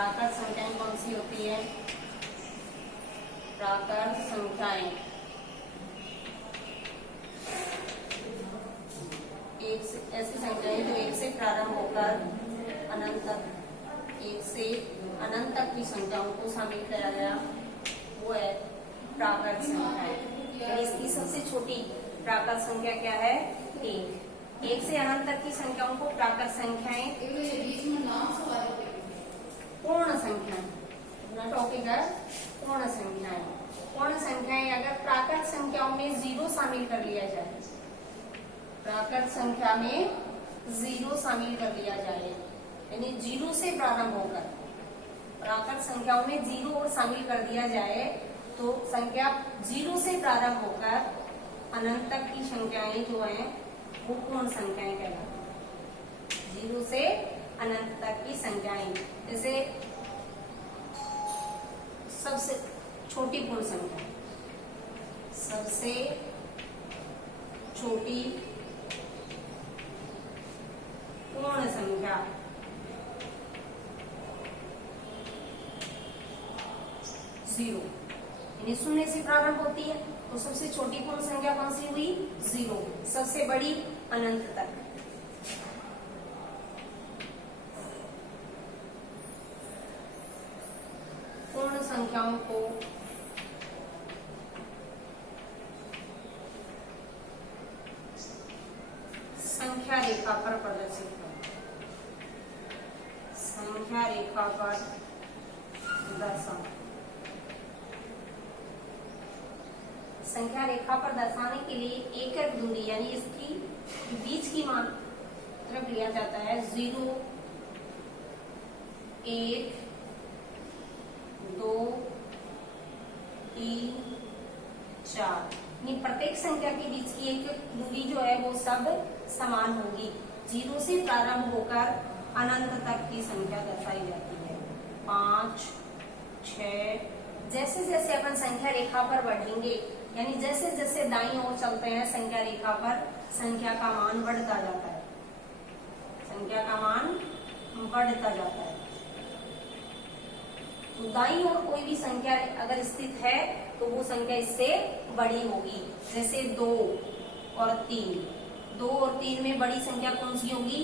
प्राकृत संख्याएं कौन सी होती है? प्राकृत संख्याएं एक से, ऐसी संख्याएं जो एक से प्रारंभ होकर अनंत तक, एक से अनंत तक की संख्याओं को शामिल किया गया, वो है प्राकृत संख्याएं। इसकी सबसे छोटी प्राकृत संख्या क्या है? एक। एक से अनंत तक की संख्याओं को प्राकृत संख्याएं, पूर्ण संख्याएं, टॉपिक है पूर्ण संख्याएं। पूर्ण संख्याएं अगर प्राकृत संख्याओं में जीरो शामिल कर लिया जाए, प्राकृत संख्या में जीरो शामिल कर लिया जाए, यानी जीरो से प्रारंभ होकर प्राकृत संख्याओं में जीरो और शामिल कर दिया जाए, तो संख्या जीरो से प्रारंभ होकर अनंत तक की संख्याएं जो हैं वो पूर्ण संख्याएं कहलाती। जीरो से अनंत तक की संख्याएं, जैसे सबसे छोटी पूर्ण संख्या, सबसे छोटी पूर्ण संख्या जीरो, यानी शून्य से प्रारंभ होती है, तो सबसे छोटी पूर्ण संख्या कौन सी हुई? जीरो। सबसे बड़ी अनंत तक। पूर्ण संख्याओं को संख्या रेखा पर प्रदर्शित करें, संख्या रेखा पर दर्शाएं। संख्या रेखा पर दर्शाने के लिए एक एक दूरी यानी इसकी बीच की मान तरफ लिया जाता है। 0, 1, 2, 3, 4, प्रत्येक संख्या के बीच की एक दूरी जो है वो सब समान होगी। 0 से प्रारंभ होकर अनंत तक की संख्या दर्शाई जाती है। 5, 6, जैसे जैसे अपन संख्या रेखा पर बढ़ेंगे, यानी जैसे जैसे दाईं ओर चलते हैं संख्या रेखा पर, संख्या का मान बढ़ता जाता है, संख्या का मान बढ़ता जाता है। तो दाईं ओर कोई भी संख्या अगर स्थित है तो वो संख्या इससे बड़ी होगी। जैसे 2 और 3, 2 और 3 में बड़ी संख्या कौन सी होगी?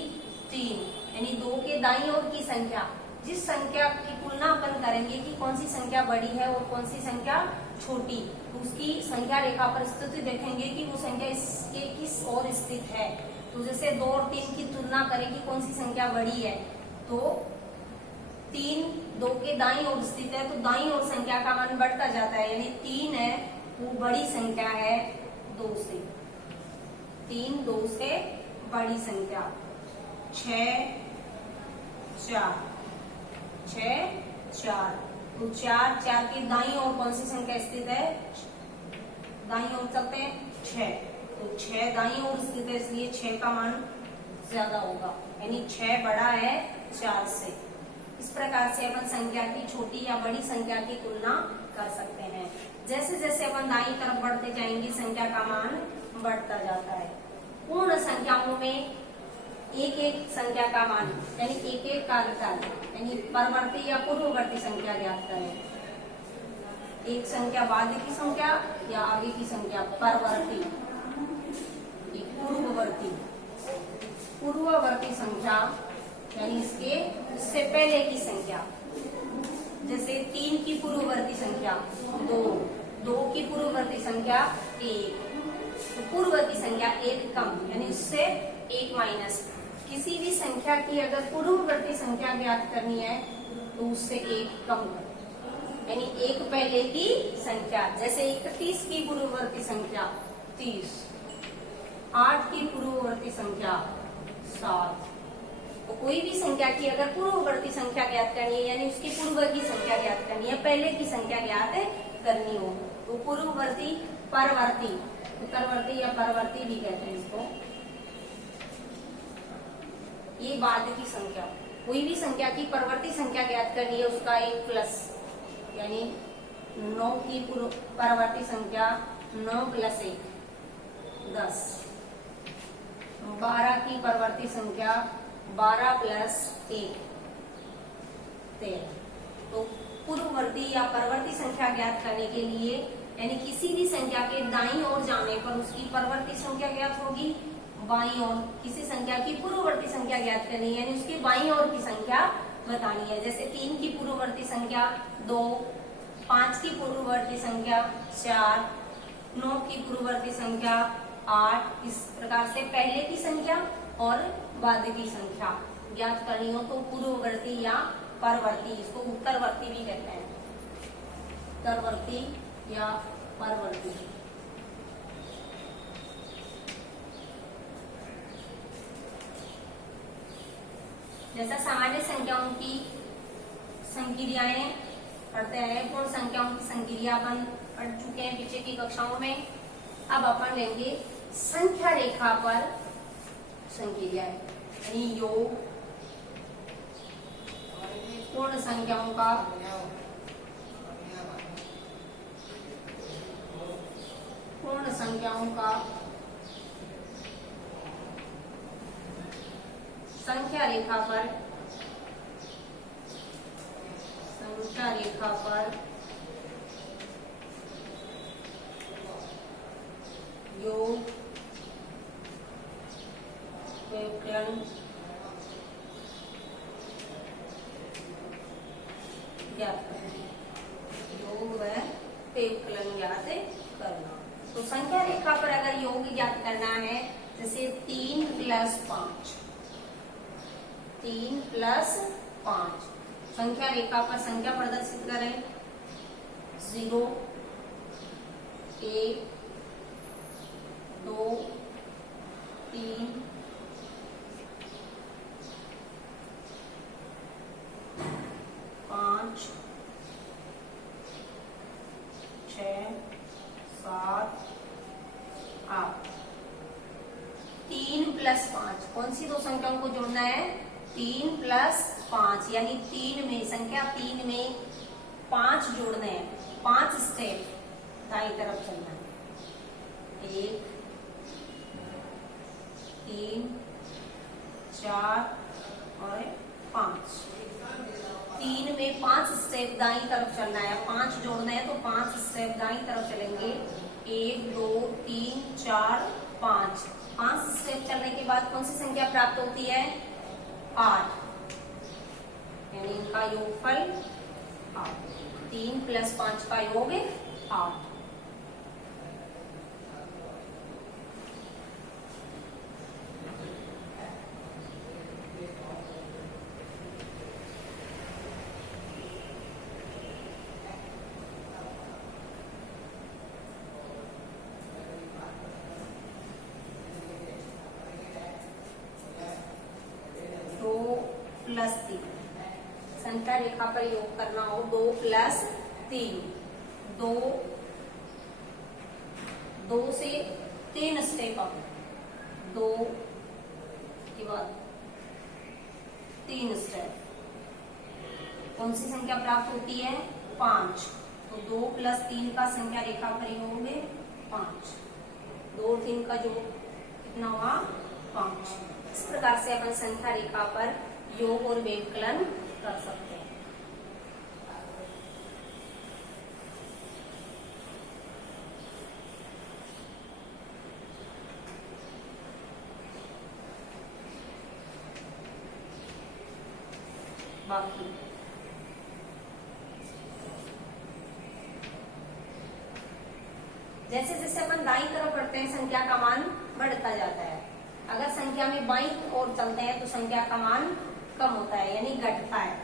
3, यानी 2 के दाईं ओर की संख्या, जिस संख्या की तुलना अपन करेंगे कि कौन सी संख्या बड़ी है और कौन सी संख्या छोटी, तो उसकी संख्या रेखा पर स्थिति देखेंगे कि वो संख्या इसके किस ओर स्थित है। तो जैसे 2 और 3 की तुलना करें कि कौन सी संख्या बड़ी है, तो 3 2 के दाईं ओर स्थित है, तो दाईं ओर संख्या का मान बढ़ता जाता है, यानी 3 है वो बड़ी संख्या है 2 से। 3 2 से बड़ी संख्या। 6 4, 6 4, तो 4 4 के दाईं ओर कौन सी संख्या स्थित है? दाईं ओर चलते हैं 6, तो 6 दाईं ओर स्थित है, इसलिए 6 का मान ज्यादा होगा, यानी 6 बड़ा है 4 से। इस प्रकार से अपन संख्या की छोटी या बड़ी संख्या की तुलना कर सकते हैं। जैसे जैसे अपन दाईं तरफ बढ़ते जाएंगे संख्या का मान बढ़ता जाता है। पूर्ण संख्याओं में एक एक संख्या का मान यानी एक एक कालकाल यानी परवर्ती या पूर्ववर्ती संख्या ज्ञात करें। एक संख्या बाद की संख्या या आगे की संख्या परवर्ती, पूर्ववर्ती। पूर्ववर्ती संख्या यानी इससे पहले की संख्या, जैसे 3 की पूर्ववर्ती संख्या 2, 2 की पूर्ववर्ती संख्या 1, तो पूर्ववर्ती संख्या 1 कम यानी उससे 1 माइनस। किसी भी संख्या की अगर पूर्ववर्ती संख्या ज्ञात करनी है तो उससे 1 कम करें, यानी 1 पहले की संख्या। जैसे 31 की पूर्ववर्ती संख्या 30, 8 की पूर्ववर्ती संख्या 7। तो कोई भी संख्या की अगर पूर्ववर्ती संख्या ज्ञात करनी है यानी उसकी पूर्व की संख्या ज्ञात करनी है, पहले की संख्या ज्ञात करनी हो, तो पूर्ववर्ती, परवर्ती, उत्तरवर्ती या परवर्ती भी कहते हैं इसको। ये बाद की संख्या। कोई भी संख्या की परवर्ती संख्या ज्ञात करनी है, उसका 1 प्लस, यानी 9 की परवर्ती संख्या 9 प्लस 1 10। 12 की परवर्ती संख्या 12 प्लस 1 13। तो पूर्ववर्ती या परवर्ती संख्या ज्ञात करने के लिए यानी किसी भी संख्या के दाईं ओर जाने पर उसकी परवर्ती संख्या ज्ञात होगी, बाईं ओर किसी संख्या की पूर्ववर्ती संख्या ज्ञात करनी है यानी उसकी बाईं ओर की संख्या बतानी है। जैसे 3 की पूर्ववर्ती संख्या 2, 5 की पूर्ववर्ती संख्या 4, 9 की पूर्ववर्ती संख्या 8। इस प्रकार से पहले की संख्या और बाद की संख्या ज्ञात करनी हो तो पूर्ववर्ती या परवर्ती, इसको उत्तरवर्ती भी कहते हैं, उत्तरवर्ती या परवर्ती। जैसा सामान्य संख्याओं की संक्रियाएं पढ़ते हैं, पूर्ण संख्याओं की संक्रिया अपन पढ़ चुके हैं पीछे की कक्षाओं में। अब अपन लेंगे संख्या रेखा पर संक्रियाएं यानी योग, पूर्ण संख्याओं का संख्या रेखा पर योग, व्युत्क्रम ज्ञात करना, योग व व्युत्क्रम ज्ञात करना। तो संख्या रेखा पर अगर योग ज्ञात करना है जैसे 3 + 5, 3 + 5 संख्या रेखा पर संख्या प्रदर्शित करें 0, 1, 2, 3, 5, 6, 7, 8। 3 + 5 कौन सी दो संख्याओं को जोड़ना है? 3 + 5 यानी 3 में संख्या 3 में 5 जोड़ने हैं, 5 स्टेप दाईं तरफ चलना है। 1, 3, 4 और 5। 3 में 5 स्टेप दाईं तरफ चलना है, 5 जोड़ना है तो 5 स्टेप दाईं तरफ चलेंगे। 1, 2, 3, 4, 5। 5 स्टेप चलने के बाद कौन सी संख्या प्राप्त होती है? 8 यानी इनका योगफल 8। 3 + 5 का योग 8। +3 संख्या रेखा पर योग करना हो 2 + 3, 2 से 3 स्टेप अप, 2 के बाद 3 स्टेप कौन सी संख्या प्राप्त होती है? 5। तो 2 + 3 का संख्या रेखा पर योग 5। 2 और 3 का योग कितना हुआ? 5। इस प्रकार से अपन संख्या रेखा पर योग और व्यवकलन कर सकते हैं। बाकी जैसे जैसे अपन दाईं तरफ बढ़ते हैं संख्या का मान बढ़ता जाता है। अगर संख्या में बाईं ओर चलते हैं तो संख्या का मान कम होता है यानी घटता है।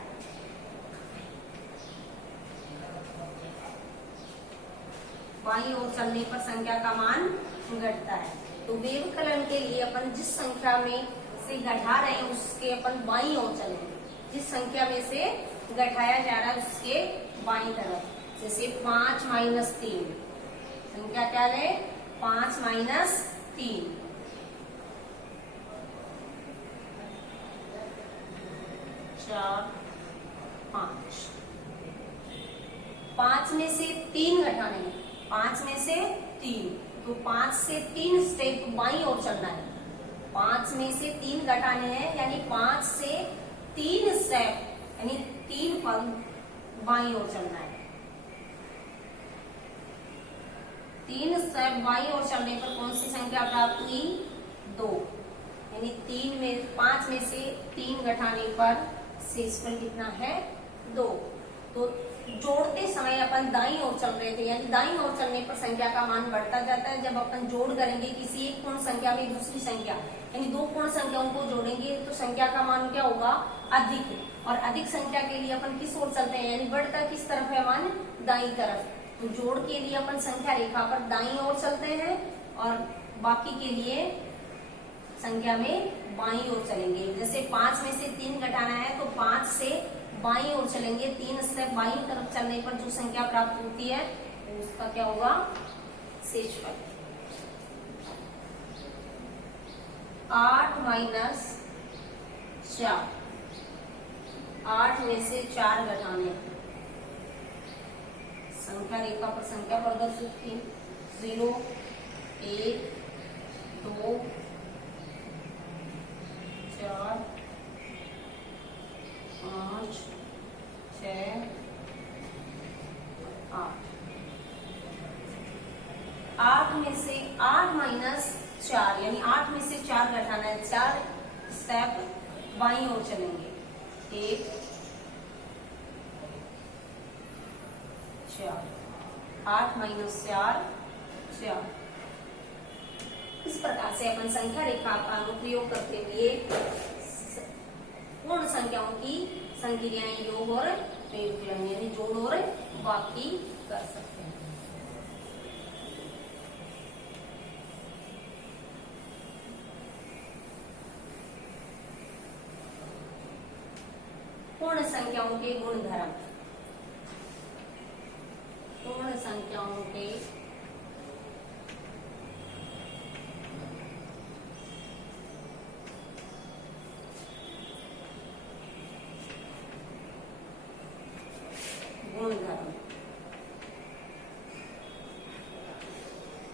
बाईं ओर चलने पर संख्या का मान घटता है। तो व्यवकलन के लिए अपन जिस संख्या में से घटा रहे हैं उसके अपन बाईं ओर चलेंगे, जिस संख्या में से घटाया जा रहा है उसके बाईं तरफ। जैसे 5 - 3 संख्या क्या है? 5 - 3 4, 5। 5 में से 3 घटाने हैं, 5 में से 3 तो 5 से 3 स्टेप बाईं ओर चलना है। 5 में से 3 घटाने हैं यानी 5 से 3 स्टेप यानी 3 पद बाईं ओर चलना है। 3 स्टेप बाईं ओर चलने पर कौन सी संख्या प्राप्त हुई? 2। यानी 5 में से 3 घटाने पर शेषफल कितना है? 2। तो जोड़ते समय अपन दाईं ओर चल रहे थे, यानी दाईं ओर चलने पर संख्या का मान बढ़ता जाता है। जब अपन जोड़ करेंगे किसी एक पूर्ण संख्या में दूसरी संख्या, यानी 2 पूर्ण संख्याओं को जोड़ेंगे तो संख्या का मान क्या होगा? अधिक। और अधिक संख्या के लिए अपन किस ओर चलते हैं, यानी बढ़ता किस तरफ है मान? दाईं तरफ। तो जोड़ के लिए अपन संख्या रेखा पर दाईं ओर चलते हैं और बाकी के लिए संख्या में बाईं ओर चलेंगे। जैसे 5 में से 3 घटाना है तो 5 से बाईं ओर चलेंगे। 3 स्टेप बाईं तरफ चलने पर जो संख्या प्राप्त होती है उसका क्या होगा? शेषफल। 8 माइनस 4, 8 में से 4 घटाने, संख्या रेखा पर संख्या प्रदर्शित की 0, 1, 2, 4, 5, 6, 8। 8 में से 8 माइनस 4, यानी 8 में से 4 घटाना है। 4 स्टेप बाईं ओर चलेंगे। 1, 4, 8 माइनस 4, 4। इस प्रकार से अपन संख्या रेखा का अनुप्रयोग करते हुए पूर्ण संख्याओं की संक्रियाएं योग और वियोजन यानी जोड़ और बाकी कर सकते हैं। पूर्ण संख्याओं के गुणधर्म। पूर्ण संख्याओं के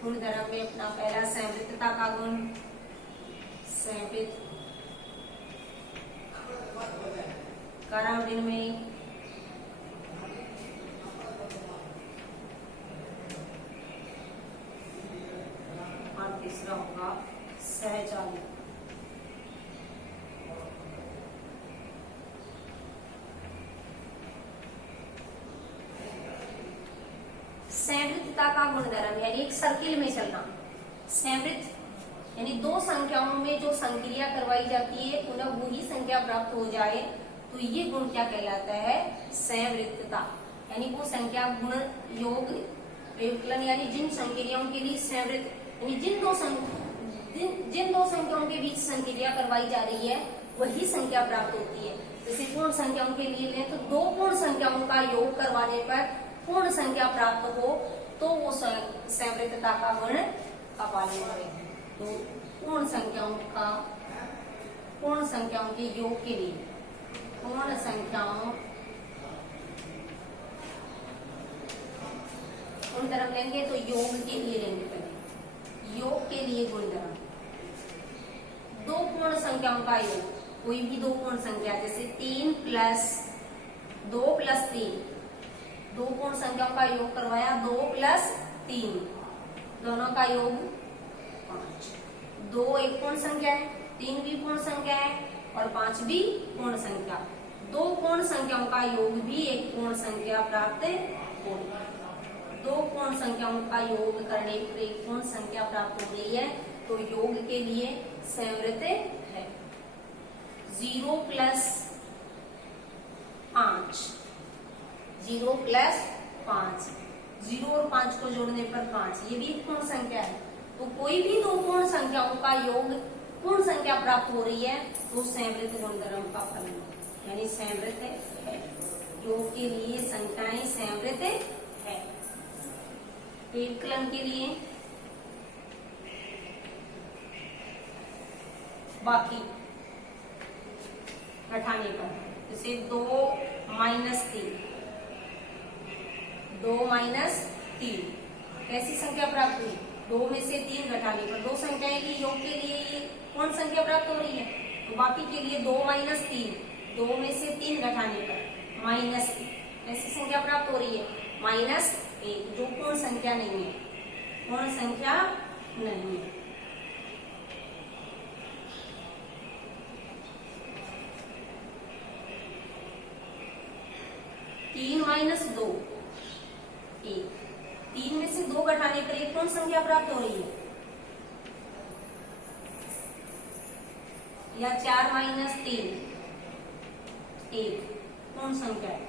गुणधर्म में अपना पहला संवृत्तता का गुण। संवृत्त कारण विनिमय, और तीसरा होगा सहचालित। संवृत्तता का गुणधर्म यानी एक सर्किल में चलना। संवृत्त यानी 2 संख्याओं में जो संक्रिया करवाई जाती है उन्हें वही संख्या प्राप्त हो जाए तो ये गुण क्या कहलाता है? संवृत्तता। यानी वो संख्या गुण योग व्यवकलन यानी जिन संक्रियाओं के लिए संवृत्त यानी जिन दो संख्याओं के बीच संक्रिया करवाई जा रही है वही संख्या प्राप्त होती है। जैसे पूर्ण संख्याओं के लिए लें तो 2 पूर्ण संख्याओं का योग करवाने पर पूर्ण संख्या प्राप्त हो तो वो संवृत्तता का गुण का पालन करे। तो पूर्ण संख्याओं के योग के लिए पूर्ण संख्याओं गुणधर्म लेंगे तो योग के लिए लेंगे। पहले योग के लिए गुणधर्म 2 पूर्ण संख्याओं का योग, कोई भी 2 पूर्ण संख्या जैसे 3 प्लस 2 प्लस 3, 2 पूर्ण संख्याओं का योग करवाया 2 प्लस 3, दोनों का योग 5। 2 एक पूर्ण संख्या है, 3 भी पूर्ण संख्या है और 5 भी पूर्ण संख्या। 2 पूर्ण संख्याओं का योग भी एक पूर्ण संख्या प्राप्त होगी। 2 पूर्ण संख्याओं का योग करने पर एक पूर्ण संख्या प्राप्त हो रही है तो योग के लिए संवृत्त है। 0 प्लस 5, 0 प्लस 5, 0 और 5 को जोड़ने पर 5, ये भी एक पूर्ण संख्या है। तो कोई भी 2 पूर्ण संख्याओं का योग पूर्ण संख्या प्राप्त हो रही है तो संवृत्त गुणधर्म का फलन यानी संवृत्त है। योग के लिए संख्याएं संवृत्त है। व्यवकलन के लिए बाकी घटाने पर जैसे 2 माइनस 3, 2 माइनस 3 कैसी संख्या प्राप्त हुई? 2 में से 3 घटाने पर 2 संख्याएं की योग के लिए ये कौन संख्या प्राप्त हो रही है तो बाकी के लिए 2 माइनस 3, 2 में से 3 घटाने पर माइनस 3 ऐसी संख्या प्राप्त हो रही है? -1, जो पूर्ण संख्या नहीं है, पूर्ण संख्या नहीं है। 3 - 2 1, 3 में से 2 घटाने पर एक पूर्ण संख्या प्राप्त हो रही है, या 4 - 3 1 पूर्ण संख्या है।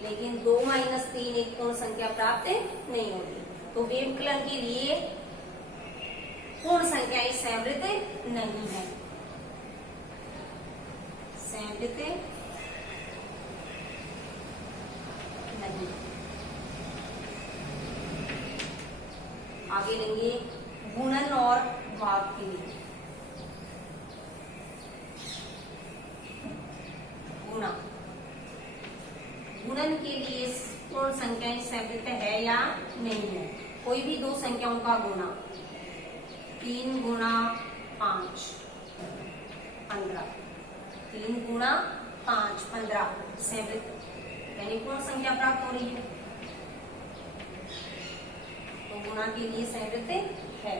लेकिन 2 - 3 एक पूर्ण संख्या प्राप्त नहीं होगी। तो व्यवकलन के लिए पूर्ण संख्याएं संवृत नहीं है, संवृत नहीं। आगे लेंगे गुणन और भाग के लिए। गुणा, गुणन के लिए पूर्ण संख्याएं संवृत है या नहीं है? कोई भी दो संख्याओं का गुणा, 3 × 5 15, 3 × 5 15 संवृत, यानी पूर्ण संख्या प्राप्त हो रही है। तो गुणा के लिए संवृत है।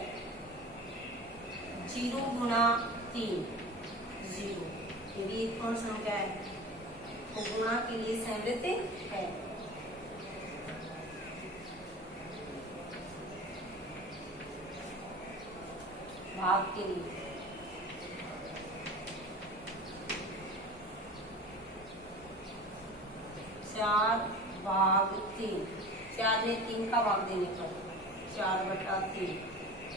0 × 3 0, ये भी एक पूर्ण संख्या है, तो गुणा के लिए संवृत है। भाग के लिए 4/3, 4 में 3 का भाग देने पर 4/3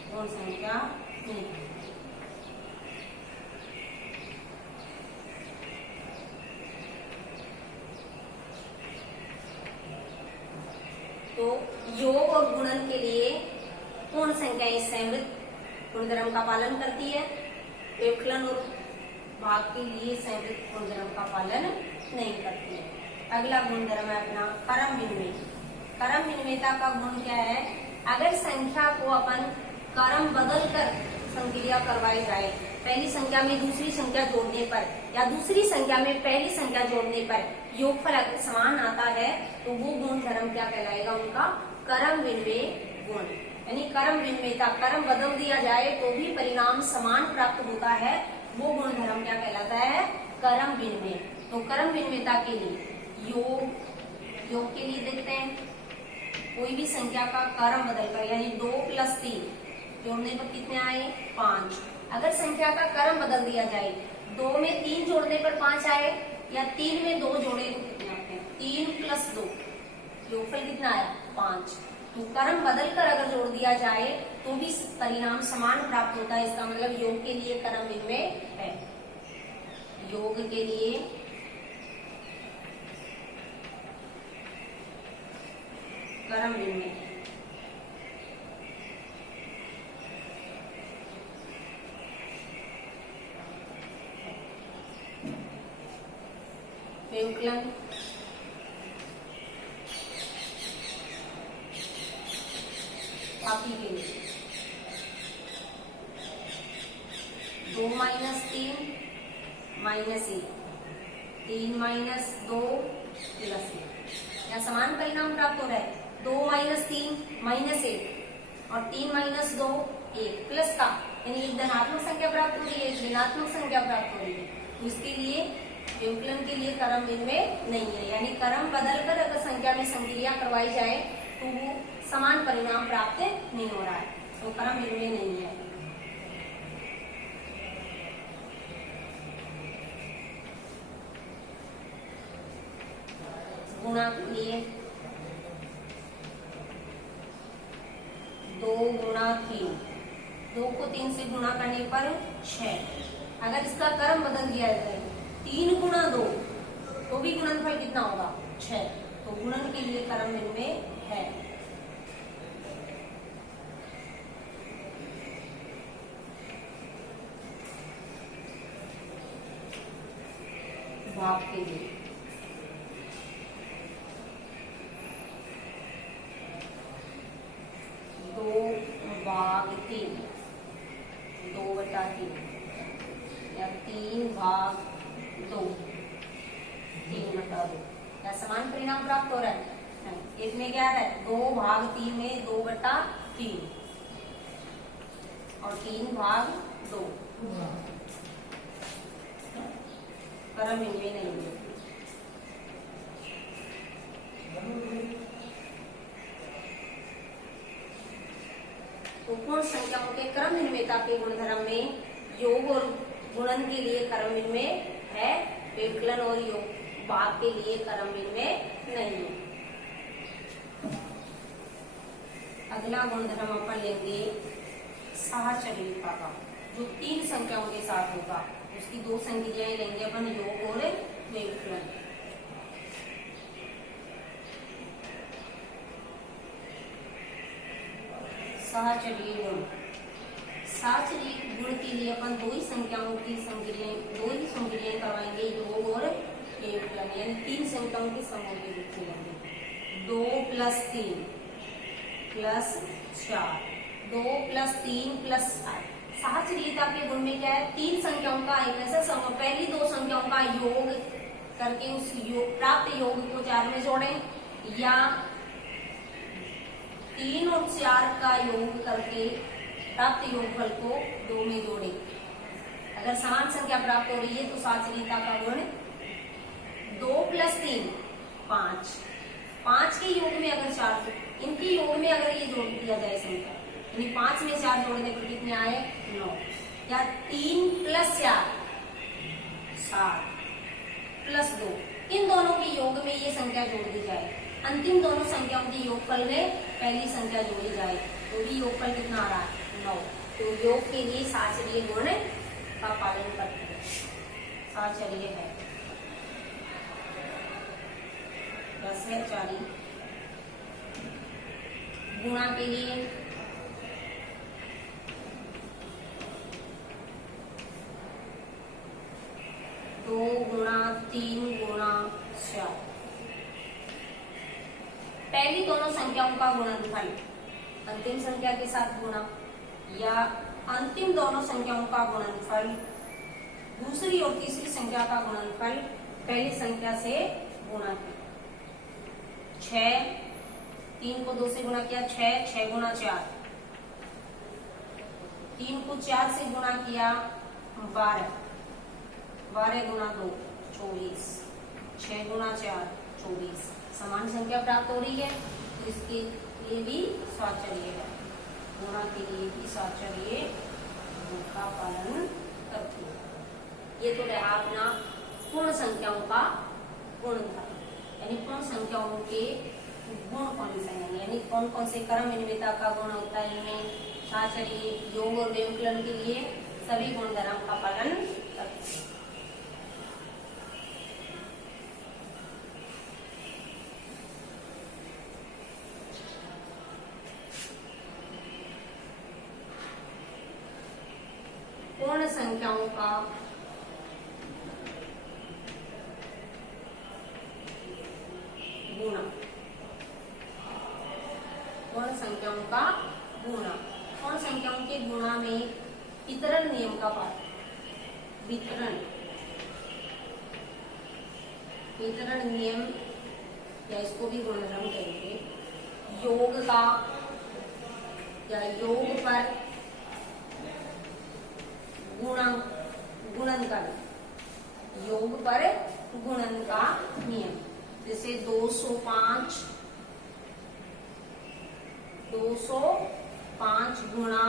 पूर्ण संख्या नहीं है। तो योग और गुणन के लिए पूर्ण संख्याएं संवृत गुणधर्म का पालन करती है, व्यवकलन और भाग के लिए संवृत गुणधर्म का पालन नहीं करती है। अगला गुणधर्म है अपना क्रम विनिमय। क्रम विनिमयता का गुण क्या है? अगर संख्या को अपन क्रम बदल कर संक्रिया करवाई जाए, पहली संख्या में दूसरी संख्या जोड़ने पर या दूसरी संख्या में पहली संख्या जोड़ने पर योगफल अगर समान आता है, तो वो गुणधर्म क्या कहलाएगा? उनका क्रम विनिमय गुण। यानी क्रम विनिमयता, क्रम बदल दिया जाए तो भी परिणाम समान प्राप्त होता है, वो गुणधर्म क्या कहलाता है? क्रम विनिमय। तो क्रम विनिमयता के लिए योग के लिए देखते हैं, कोई भी संख्या का क्रम बदलकर, यानी 2 + 3 जोड़ने पर कितने आए? 5। अगर संख्या का क्रम बदल दिया जाए, 2 में 3 जोड़ने पर 5 आए, या 3 में 2 जोड़े तो कितने आते हैं? 3 + 2, योगफल कितना आया? 5। तो क्रम बदलकर अगर जोड़ दिया जाए तो भी परिणाम समान प्राप्त होता है। इसका मतलब योग के लिए क्रम विनिमय है। योग के लिए क्रम विनिमय, व्यवकलन बाकी के लिए 2 - 3 - 1, 3 - 2 + 1, या समान परिणाम प्राप्त हो रहा है? 2 - 3 -1 और 3 - 2 1 प्लस का, यानी एक धनात्मक संख्या प्राप्त हो रही है, एक ऋणात्मक संख्या प्राप्त हो रही है। तो इसके लिए व्यवकलन के लिए क्रम विनिमय नहीं है, यानी क्रम बदलकर अगर संख्या में संक्रिया करवाई जाए तो वो समान परिणाम प्राप्त नहीं हो रहा है, तो क्रम विनिमय नहीं है। गुणा के लिए 2 × 3, 2 को 3 से गुणा करने पर 6। अगर इसका क्रम बदल दिया जाए 3 × 2, तो भी गुणनफल कितना होगा? 6। तो गुणन के लिए क्रम विनिमय है। भाग के लिए 2/3, 2/3 या 3/2, 3/2। क्या समान परिणाम प्राप्त हो रहा है? नहीं। इसमें क्या है? 2/3 में 2/3 और 3/2। क्रम इनमें नहीं है। तो पूर्ण संख्याओं के क्रम इनमेयता के गुणधर्म में योग और गुणन के लिए क्रम इनमें है, व्यवकलन और योग भाग के लिए क्रम इनमें नहीं है। अगला गुणधर्म अपन लेंगे सहचर्यता का, जो 3 संख्याओं के साथ होगा। उसकी 2 संख्याएं लेंगे अपन, योग और व्यवकलन। सहचर्य गुण। सहचर्य गुण के लिए अपन 2 ही संख्याओं की संक्रियाएं करवाएंगे, योग और व्यवकलन, यानी 3 संख्याओं के समूह के रूप में लेंगे। 2 + 3 + 4, 2 + 3 + 4। सहचर्यता के गुण में क्या है? 3 संख्याओं का एक ऐसा समूह, पहली 2 संख्याओं का योग करके उस योग प्राप्त योग को 4 में जोड़ें, या 3 और 4 का योग करके प्राप्त योगफल को 2 में जोड़ें। अगर समान संख्या प्राप्त हो रही है तो सहचर्यता का गुण 2 + 3 5, 5 के योग में अगर 4, इनके योग में अगर ये जोड़ दिया जाए संख्या, यानी 5 में 4 जोड़ने पर कितने आए? 9। या 3 + 4 7 + 2, इन दोनों के योग में ये संख्या जोड़ दी जाए, अंतिम दोनों संख्याओं के योगफल में पहली संख्या जोड़ी जाए, तो भी योगफल कितना आ रहा है? 9। तो योग के लिए सहचर्य गुण का पालन करते हैं। सहचर्य है सहचारी। गुणा के लिए 2 × 3 × 4। पहली दोनों संख्याओं का गुणनफल अंतिम संख्या के साथ गुणा, या अंतिम दोनों संख्याओं का गुणनफल दूसरी और तीसरी संख्या का गुणनफल पहली संख्या से गुणा किया। 6, 3 को 2 से गुणा किया, 6, 6 × 4, 3 को 4 से गुणा किया, 12, 12 × 2 24, 6 × 4 24। समान संख्या प्राप्त हो रही है, तो इसके लिए भी सहचर्य है। गुणा के लिए भी सहचर्य का पालन करती है। ये तो रहा अपना पूर्ण संख्याओं का गुणधर्म, यानी पूर्ण संख्याओं के गुण कौन से हैं, यानी कौन कौन से क्रम इनमेयता का गुण होता है इनमें। सहचर्य, योग और व्यवकलन के लिए सभी गुणधर्म का पालन करते हैं। पूर्ण संख्याओं का गुणा। पूर्ण संख्याओं का गुणा। पूर्ण संख्याओं के गुणा में वितरण नियम का पालन। वितरण नियम, या इसको भी गुणधर्म कहेंगे। योग का या योग पर गुणन का, योग पर गुणन का नियम। जैसे 205 गुणा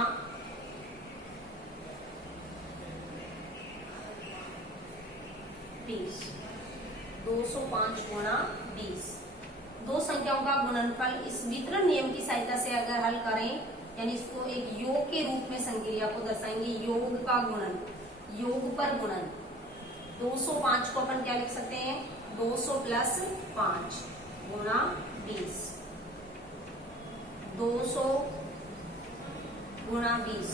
20, 205 गुणा 20। 2 संख्याओं का गुणनफल इस वितरण नियम की सहायता से अगर हल करें, यानी इसको एक योग के रूप में संक्रिया को दर्शाएंगे। योग का गुणन, योग पर गुणन। 205 को अपन क्या लिख सकते हैं? 200 + 5 गुणा 20, 200 गुणा 20।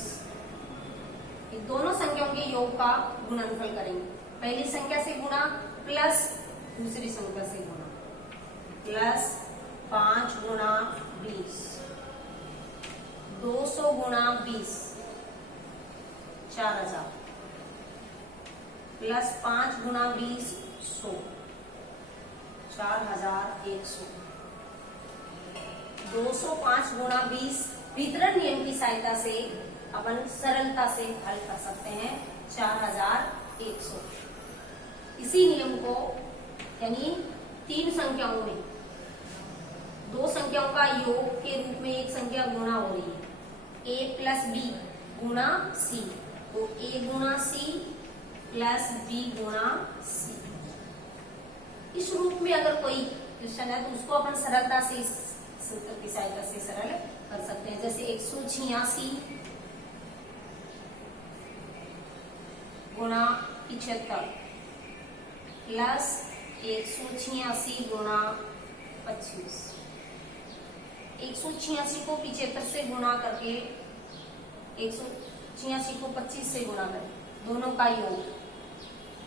दोनों संख्याओं के योग का गुणनफल करेंगे। पहली संख्या से गुणा प्लस दूसरी संख्या से गुणा, प्लस 5 गुणा 20, 200 गुणा 20 4000, प्लस 5 गुणा 20 100, 4100। 205 गुणा 20 वितरण नियम की सहायता से अपन सरलता से हल कर सकते हैं 4100। इसी नियम को यानी 3 संख्याओं में 2 संख्याओं का योग के रूप में एक संख्या गुणा हो रही है, a प्लस बी गुणा सी, तो a गुणा सी प्लस b गुणा सी। इस रूप में अगर कोई क्वेश्चन है तो उसको अपन सरलता से इस सूत्र की सहायता से सरल कर सकते हैं। जैसे 186 गुणा 75 प्लस 186 गुणा 25। 186 को 75 से गुणा करके 186 को 25 से गुणा करें, दोनों का योग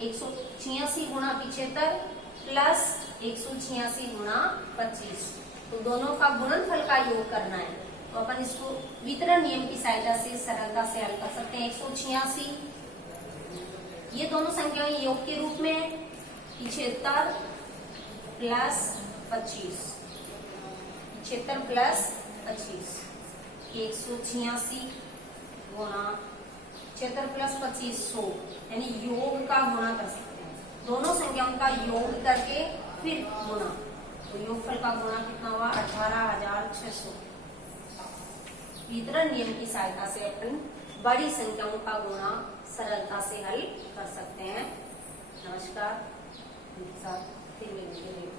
186 गुणा 75 प्लस 186 गुणा 25, तो दोनों का गुणनफल का योग करना है। तो अपन इसको वितरण नियम की सहायता से सरलता से हल कर सकते हैं। 186 ये दोनों संख्याएं योग के रूप में 75 प्लस 25, 75 प्लस 25, 186 गुणा 75 प्लस 25 100, यानी योग का गुणा कर सकते हैं। दोनों संख्याओं का योग करके फिर गुणा, तो योगफल का गुणा कितना हुआ 18600। वितरण नियम की सहायता से अपन बड़ी संख्याओं का गुणा सरलता से हल कर सकते हैं। नमस्कार, फिर मिलेंगे।